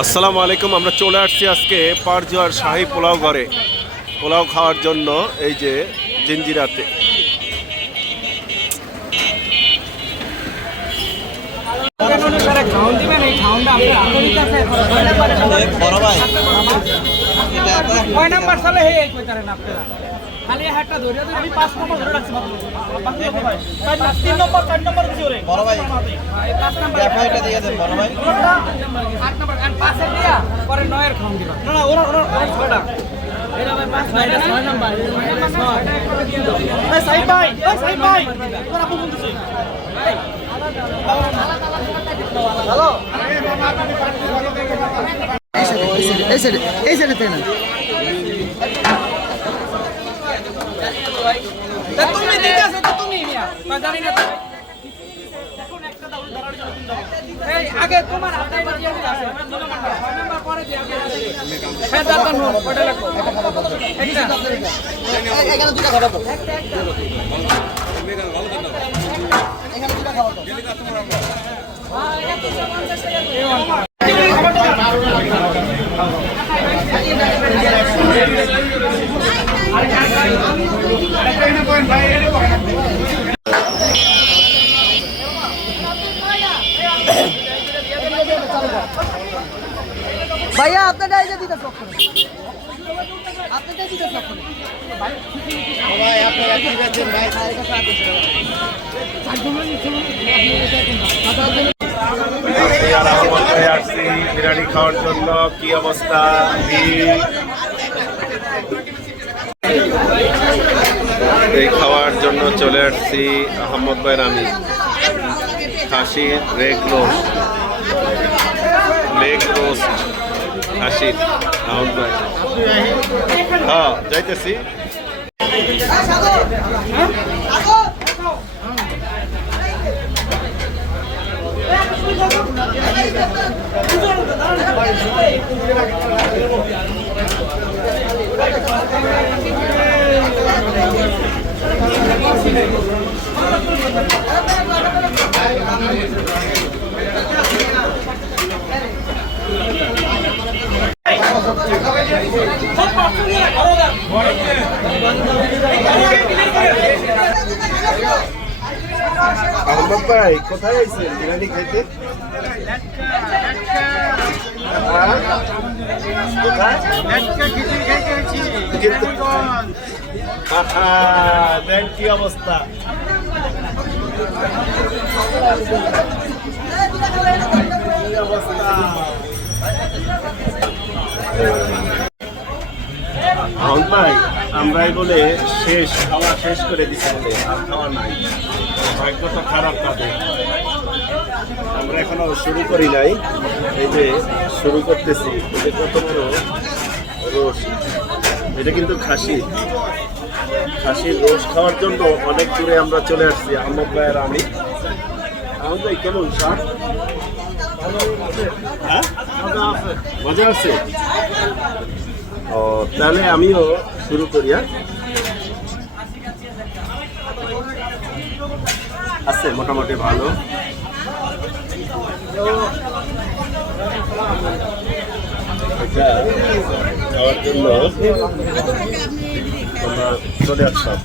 আসসালামু আলাইকুম আমরা চলে আসছি আজকে পারজোয়ার শাহী পোলাও ঘরে। পোলাও খাওয়ার জন্য এই যে জিঞ্জিরাতে কয় নাম্বার সালে হে এই কইতারেন আপনারা? খালি হাতটা ধরে ধরে আমি পাঁচ নম্বর ধরে রাখছি বাবু বাকি লোক ভাই তিন নম্বর চার নম্বর কিছু রে বড় ভাই পাঁচ নাম্বার ব্যাপারটা দিয়ে দেন বড় ভাই আট নম্বর আর পাঁচে দিয়া পরে নয়ের খাওন দিবা না না ওরা ওরা ওরা ছয়টা এটা ভাই পাঁচ ভাই ছয় নাম্বার ছয় সাইড ভাই এই সাইড ভাই তোরা আপু বলতেছি হ্যালো এই সাইডে এই সাইডে থেকে না তা তুমি দিতে আছো তো তুমি মিয়া জানি না আগে তোমার হাতে পরে দিয়ে এখানে দুটা দাও এখানে দুটা খাবার ভাইয়া দিতে দিতে ভাই আপনারা কি বেচেন ভাই? ভাই আসছি বিরিয়ানি খাওয়ার জন্য কি অবস্থা? এই খাওয়ার জন্য চলে আসছি আহমদ ভাইয়ের আমি। খাসির লেগ রোস্ট লেগ রোস্ট খাসির আহমদ ভাই হ্যাঁ যাইতেছি। আহমদ ভাই কোথায় আইছেন বিরিয়ানি খাইতে? কি অবস্থা। আমরাই বলে শেষ, খাওয়া শেষ করে দিছে বলে আর খাওয়া নাই। ভাগ্য তো খারাপ তাদের। আমরা এখনও শুরু করি নাই। এই যে শুরু করতেছি, এই যে কত বড় রোস এটা কিন্তু খাসি। খাসির রোস খাওয়ার জন্য অনেক দূরে আমরা চলে আসছি, আহমদ ভাইয়ের আমি। আহমদ ভাই, কেমন স্বাদ হ্যাঁ? মজা আছে? ও, তাহলে আমিও শুরু করি হ্যাঁ? আছে মোটামুটি ভালো। চলে আসলাম